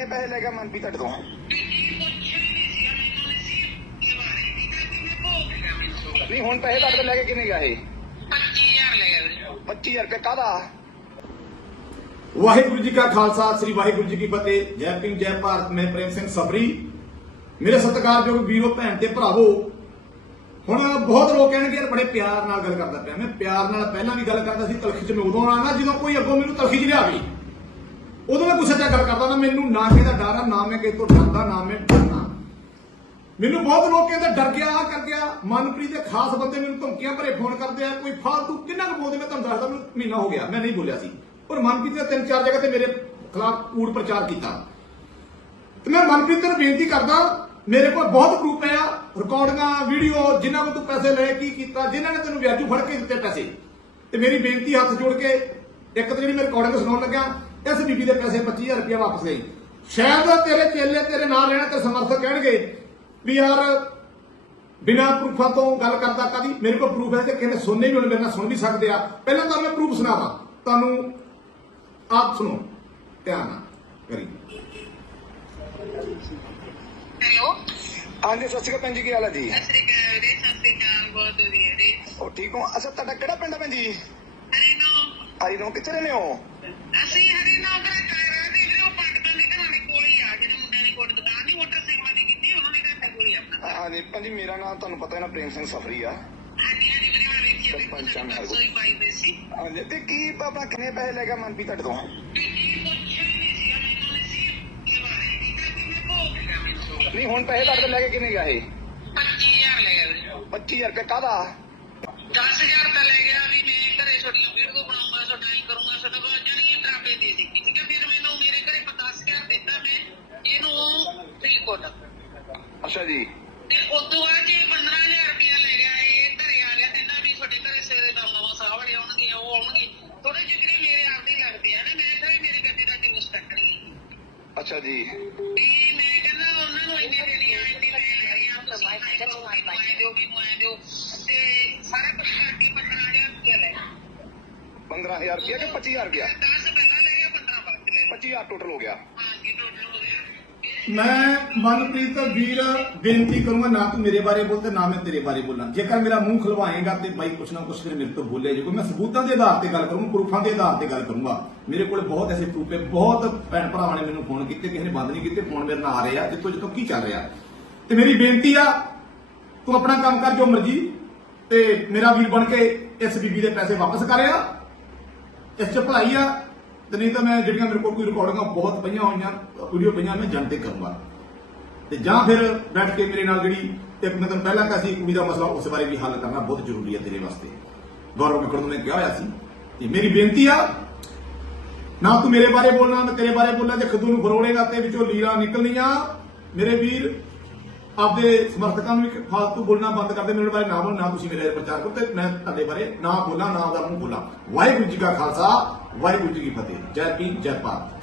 ਕਿੰਨੇ ਪੈਸੇ ਲੈ ਗਿਆ ਮਨਪ੍ਰੀਤ ਤੁਹਾਡੇ ਤੋਂ? ਨਹੀਂ, ਹੁਣ ਪੈਸੇ ਤੁਹਾਡੇ ਤੋਂ ਲੈ ਕੇ ਕਿੰਨੇ ਗਿਆ ਇਹ? 25000 ਰੁਪਏ ਕਾਹਦਾ? ਵਾਹਿਗੁਰੂ ਜੀ ਕਾ ਖਾਲਸਾ, ਸ੍ਰੀ ਵਾਹਿਗੁਰੂ ਜੀ ਕੀ ਫਤਿਹ। ਜੈ ਭੀਮ, ਜੈ ਭਾਰਤ, ਮੈਂ ਪ੍ਰੇਮ ਸਿੰਘ ਸਬਰੀ। ਮੇਰੇ ਸਤਿਕਾਰਯੋਗ ਵੀਰੋ, ਭੈਣ ਤੇ ਭਰਾਵੋ, ਹੁਣ ਬਹੁਤ ਲੋਕ ਕਹਿਣਗੇ, ਯਾਰ ਬੜੇ ਪਿਆਰ ਨਾਲ ਗੱਲ ਕਰਦਾ ਪਿਆ। ਮੈਂ ਪਿਆਰ ਨਾਲ ਪਹਿਲਾਂ ਵੀ ਗੱਲ ਕਰਦਾ ਸੀ, ਤਲਖੀ ਚ ਮੈਂ ਉਦੋਂ ਆਣਾ ਜਦੋਂ ਕੋਈ ਅੱਗੋਂ ਮੈਨੂੰ ਤਲਖੀ ਚ ਲਿਆਵੇ। ਉਦੋਂ ਮੈਂ ਕੁਛ ਚ ਗੱਲ ਕਰਦਾ ਨਾ ਮੈਨੂੰ ਨਾ ਕਿਸੇ ਦਾ ਡਰ ਆ, ਨਾ ਮੈਂ ਕਿਸੇ ਤੋਂ ਡਰਦਾ, ਨਾ ਮੈਂ ਡਰਨਾ। ਮੈਨੂੰ ਬਹੁਤ ਲੋਕ ਕਹਿੰਦੇ ਡਰ ਗਿਆ ਆ ਕਰ ਗਿਆ। ਮਨਪ੍ਰੀਤ ਦੇ ਖਾਸ ਬੰਦੇ ਮੈਨੂੰ ਧਮਕੀਆਂ ਭਰੇ, ਫੋਨ ਕਰਦੇ ਆ, ਕੋਈ ਫਾਲਤੂ ਕਿੰਨਾ ਕੁ ਬੋਲਦੇ, ਮੈਂ ਤੁਹਾਨੂੰ ਦੱਸਦਾ, ਮੈਨੂੰ ਮਹੀਨਾ ਹੋ ਗਿਆ, ਮੈਂ ਨਹੀਂ ਬੋਲਿਆ ਸੀ। ਪਰ ਮਨਪ੍ਰੀਤ ਨੇ ਤਿੰਨ ਚਾਰ ਜਗ੍ਹਾ ਤੇ ਮੇਰੇ ਖਿਲਾਫ ਕੂੜ ਪ੍ਰਚਾਰ ਕੀਤਾ। ਤੇ ਮੈਂ ਮਨਪ੍ਰੀਤ ਨੂੰ ਬੇਨਤੀ ਕਰਦਾ, ਮੇਰੇ ਕੋਲ ਬਹੁਤ ਪ੍ਰੂਫ ਆ ਰਿਕਾਰਡਿੰਗਾਂ ਵੀਡੀਓ ਜਿਨ੍ਹਾਂ ਕੋਲ ਤੂੰ ਪੈਸੇ ਲਏ, ਕੀ ਕੀਤਾ, ਜਿਨ੍ਹਾਂ ਨੇ ਤੈਨੂੰ ਵਿਆਜੂ ਫੜ ਕੇ ਦਿੱਤੇ ਪੈਸੇ। ਤੇ ਮੇਰੀ ਬੇਨਤੀ ਹੱਥ ਜੋੜ ਕੇ ਇੱਕ ਤਾਂ ਜਿਹੜੀ ਮੈਂ ਰਿਕਾਰਡਿੰਗ ਸੁਣਾਉਣ ਲੱਗਾ ਇਸ ਬੀਬੀ ਦੇ ਪੈਸੇ 25000 ਰੁਪਏ ਵਾਪਸ ਗਏ ਸ਼ਾਇਦ ਤੇਰੇ ਚੇਲੇ ਤੇਰੇ ਨਾਲ ਰਹਿਣਾ ਤੇ ਸਮਰਥਕ ਕਹਿਣਗੇ ਵੀ ਯਾਰ ਬਿਨਾਂ ਪ੍ਰੂਫਾਂ ਤੋਂ ਗੱਲ ਕਰਦਾ ਕਦੀ ਮੇਰੇ ਕੋਲ ਪ੍ਰੂਫ ਹੈ ਤੇ ਕਿਸੇ ਸੁਣਨੇ ਵੀ ਹੁਣ ਮੇਰੇ ਨਾਲ ਸੁਣ ਵੀ ਸਕਦੇ ਆ। ਪਹਿਲਾਂ ਤਾਂ ਮੈਂ ਪ੍ਰੂਫ ਸੁਣਾਵਾਂ। ਤੁਹਾਨੂੰ ਆਪ ਸੁਣੋ। ਧਿਆਨ ਨਾਲ ਕਰੀ। ਹੈਲੋ। ਹਾਂਜੀ ਸਤਿ ਸ਼੍ਰੀ ਅਕਾਲ ਭੈਣ ਜੀ ਕੀ ਹਾਲ ਹੈ ਜੀ? ਸਤਿ ਸ੍ਰੀ ਅਕਾਲ ਵੀਰੇ ਸਤਿ ਸ੍ਰੀ ਅਕਾਲ ਬਹੁਤ ਵਧੀਆ ਜੀ ਉਹ ਠੀਕ ਹੋ? ਅੱਛਾ ਤੁਹਾਡਾ ਕਿਹੜਾ ਪਿੰਡ ਹੈ ਭੈਣ ਜੀ? ਨੋ ਆਈ ਨੂੰ ਕਿੱਥੇ ਰਹਿੰਦੇ ਹੋ? ਅਸੀਂ ਹਰੀ ਨੋ ਦਾ ਕਾਇਰਾ ਦੇ ਵੀਰੇ ਉਹ ਪਾਕਿਸਤਾਨ ਦੇ ਘਰਾਂ ਦੇ ਕੋਲ ਹੀ ਆ ਜਿਹੜੇ ਮੁੰਡਿਆਂ ਦੀ ਕੋਟ ਦੁਕਾਨ ਦੀ ਮੋਟਰ ਸੇਵਾ ਦੀ ਕੀਤੀ ਉਹਨਾਂ ਨੇ ਘਰ ਕੋਲ ਹੀ ਆਪਣਾ ਭੈਣ ਜੀ ਮੇਰਾ ਨਾਮ ਤੁਹਾਨੂੰ ਪਤਾ ਹੈ ਨਾ ਪ੍ਰੇਮ ਸਿੰਘ ਸਫਰੀ ਆ। ਹਾਂਜੀ ਹਾਂਜੀ ਵੀਰੇ ਮੈਂ ਵੇਖੀ ਆ ਮੇਰੇ ਕੋਲ। ਸੋਈ ਪਾਈ ਹੋਈ ਸੀ। ਹਾਂਜੀ ਤੇ ਕੀ ਆਪਣਾ ਕਿੰਨੇ ਪੈਸੇ ਲੈ ਗਿਆ ਮਨਪ੍ਰੀਤ ਤੁਹਾਡੇ ਤੋਂ? ਨਹੀਂ ਹੁਣ ਪੈਸੇ ਤੁਹਾਡੇ ਤੋਂ ਲੈ ਕੇ ਕਿੰਨੇ ਗਿਆ ਇਹ? 25000 ਲੈ ਗਿਆ ਵੀਰੇ 25000 ਰੁਪਏ ਕਾਹਦਾ? 10000 ਤਾਂ ਲੈ ਗਿਆ ਵੀ ਮੈਂ ਘਰੇ ਛੋਟੀਆਂ ਵੀਡੀਓ ਬਣਾਉਂਗਾ ਛੋਟਾ ਹੀ ਕਰੂੰਗਾ ਛੋਟਾ ਬਾ ਜਾਨੀ ਡਰਾਪੇ ਦੇ ਸੀ ਠੀਕ ਹੈ? ਫਿਰ ਮੈਨੂੰ ਮੇਰੇ ਘਰੇ 10000 ਦਿੱਤਾ ਮੈਂ ਇਹਨੂੰ ਫ੍ਰੀ ਕੋਟ ਅੱਛਾ ਜੀ। ਤੇ ਉਸ ਤੋਂ ਬਾਅਦ ਜੇ 15000 ਰੁਪਇਆ ਲੈ ਗਿਆ ਇਹ ਘਰੇ ਆ ਗਿਆ ਕਹਿੰਦਾ ਵੀ ਤੁਹਾਡੇ ਘਰੇ ਸਵੇਰੇ ਦਾ ਨਵਾਂ ਸਾਹ ਵਾਲੇ ਆਉਣਗੇ ਉਹ ਆਉਣਗੇ। ਥੋੜੇ ਜਿਹੇ ਵੀਰੇ ਮੇਰੇ ਆਪਦੇ ਲੱਗਦੇ ਆ ਨਾ ਮੈਂ ਕਿਹਾ ਵੀ ਮੇਰੀ ਗੱਡੀ ਦਾ ਕਿੰਨੀ ਸਟੈਕ ਨਹੀਂ ਅੱਛਾ ਜੀ। ਤੇ ਮੈਂ ਕਹਿੰਦਾ ਉਹਨਾਂ ਨੂੰ ਇੰਨੇ ਦੇਣੀਆਂ ਇੰਨੇ ਲੈ ਆਈਆਂ ਤੁਸੀਂ ਆਏ ਦਿਓ ਵੀ ਆਏ ਦਿਓ। ਤੇ ਸਾਰਾ ਕੁਝ 15000 ਰੁਪਏ ਕਿ 25000 ਗਿਆ 10 ਪਹਿਲਾਂ ਲੈ ਗਿਆ 15 ਬਾਅਦ ਚ ਲੈ 25000 ਟੋਟਲ ਹੋ ਗਿਆ। ਹਾਂ ਜੀ ਟੋਟਲ ਹੋ ਗਿਆ। ਮੈਂ ਮਨਪ੍ਰੀਤ ਵੀਰ ਬੇਨਤੀ ਕਰੂੰਗਾ ਨਾ ਤੂੰ ਮੇਰੇ ਬਾਰੇ ਬੋਲ ਤੇ ਨਾ ਮੈਂ ਤੇਰੇ ਬਾਰੇ ਬੋਲਾਂ। ਜੇਕਰ ਮੇਰਾ ਮੂੰਹ ਖਲਵਾਏਗਾ ਤੇ ਬਾਈ ਕੁਛ ਨਾ ਕੁਛ ਫਿਰ ਮੇਰੇ ਤੋਂ ਬੋਲੇ ਜੇ ਕੋਈ ਮੈਂ ਸਬੂਤਾਂ ਦੇ ਆਧਾਰ ਤੇ ਗੱਲ ਕਰੂੰਗਾ ਪ੍ਰੂਫਾਂ ਦੇ ਆਧਾਰ ਤੇ ਗੱਲ ਕਰੂੰਗਾ। ਮੇਰੇ ਕੋਲ ਬਹੁਤ ਐਸੇ ਪ੍ਰੂਫ ਹੈ ਬਹੁਤ ਭੈਣ ਭਰਾਵਾਂ ਨੇ ਮੈਨੂੰ ਫੋਨ ਕੀਤੇ ਕਿਸੇ ਨੇ ਬੰਦ ਨਹੀਂ ਕੀਤੇ ਫੋਨ ਮੇਰੇ ਨਾਲ ਆ ਰਹੇ ਆ ਜਿੱਥੋਂ ਜਿੱਥੋਂ ਕੀ ਚੱਲ ਰਿਹਾ। ਤੇ ਮੇਰੀ ਬੇਨਤੀ ਆ ਤੂੰ ਆਪਣਾ ਕੰਮ ਕਰ ਜੋ ਮਰਜ਼ੀ ਤੇ ਮੇਰਾ ਵੀਰ ਬਣ ਕੇ ਇਸ ਬੀਬੀ ਦੇ ਪੈਸੇ ਵਾਪਸ ਕਰਿਆ ਇਸ ਚ ਭਲਾਈ ਆ, ਤੇ ਨਹੀਂ ਤਾਂ ਮੈਂ ਜਿਹੜੀਆਂ ਮੇਰੇ ਕੋਲ ਕੋਈ ਰਿਕਾਰਡਿੰਗਾਂ ਬਹੁਤ ਪਈਆਂ ਹੋਈਆਂ ਵੀਡੀਓ ਪਈਆਂ ਮੈਂ ਜਨਤੇ ਕਰੂੰਗਾ। ਤੇ ਜਾਂ ਫਿਰ ਬੈਠ ਕੇ ਮੇਰੇ ਨਾਲ ਜਿਹੜੀ ਇੱਕ ਮੈਂ ਤੈਨੂੰ ਪਹਿਲਾਂ ਕਿਹਾ ਸੀ, ਕੁੜੀ ਦਾ ਮਸਲਾ ਉਸ ਬਾਰੇ ਵੀ ਹੱਲ ਕਰਨਾ ਬਹੁਤ ਜ਼ਰੂਰੀ ਹੈ ਤੇਰੇ ਵਾਸਤੇ। ਗੌਰਵ ਮਿੱਕੜ ਨੂੰ ਮੈਂ ਕਿਹਾ ਹੋਇਆ ਸੀ ਤੇ ਮੇਰੀ ਬੇਨਤੀ ਆ, ਨਾ ਤੂੰ ਮੇਰੇ ਬਾਰੇ ਬੋਲਣਾ ਮੈਂ ਤੇਰੇ ਬਾਰੇ ਬੋਲਣਾ, ਜੇ ਖੁਦ ਨੂੰ ਫਰੋੜੇਗਾ ਤੇ ਵਿੱਚੋਂ ਲੀਰਾਂ ਨਿਕਲਣੀਆਂ। ਮੇਰੇ ਵੀਰ ਆਪਦੇ ਸਮਰਥਕਾਂ ਨੂੰ ਵੀ ਫਾਲਤੂ ਬੋਲਣਾ ਬੰਦ ਕਰਦੇ ਮੇਰੇ ਬਾਰੇ ਨਾ ਬੋਲ, ਨਾ ਤੁਸੀਂ ਮੇਰੇ ਪ੍ਰਚਾਰ ਕਰੋ ਤੇ ਮੈਂ ਤੁਹਾਡੇ ਬਾਰੇ ਨਾ ਬੋਲਾਂ, ਨਾ ਉਹਦਾ ਮੂੰਹ ਬੋਲਾਂ। ਵਾਹਿਗੁਰੂ ਜੀ ਕਾ ਖਾਲਸਾ, ਵਾਹਿਗੁਰੂ ਜੀ ਕੀ ਫਤਿਹ। ਜੈ ਭੀਮ, ਜੈ ਭਾਰਤ।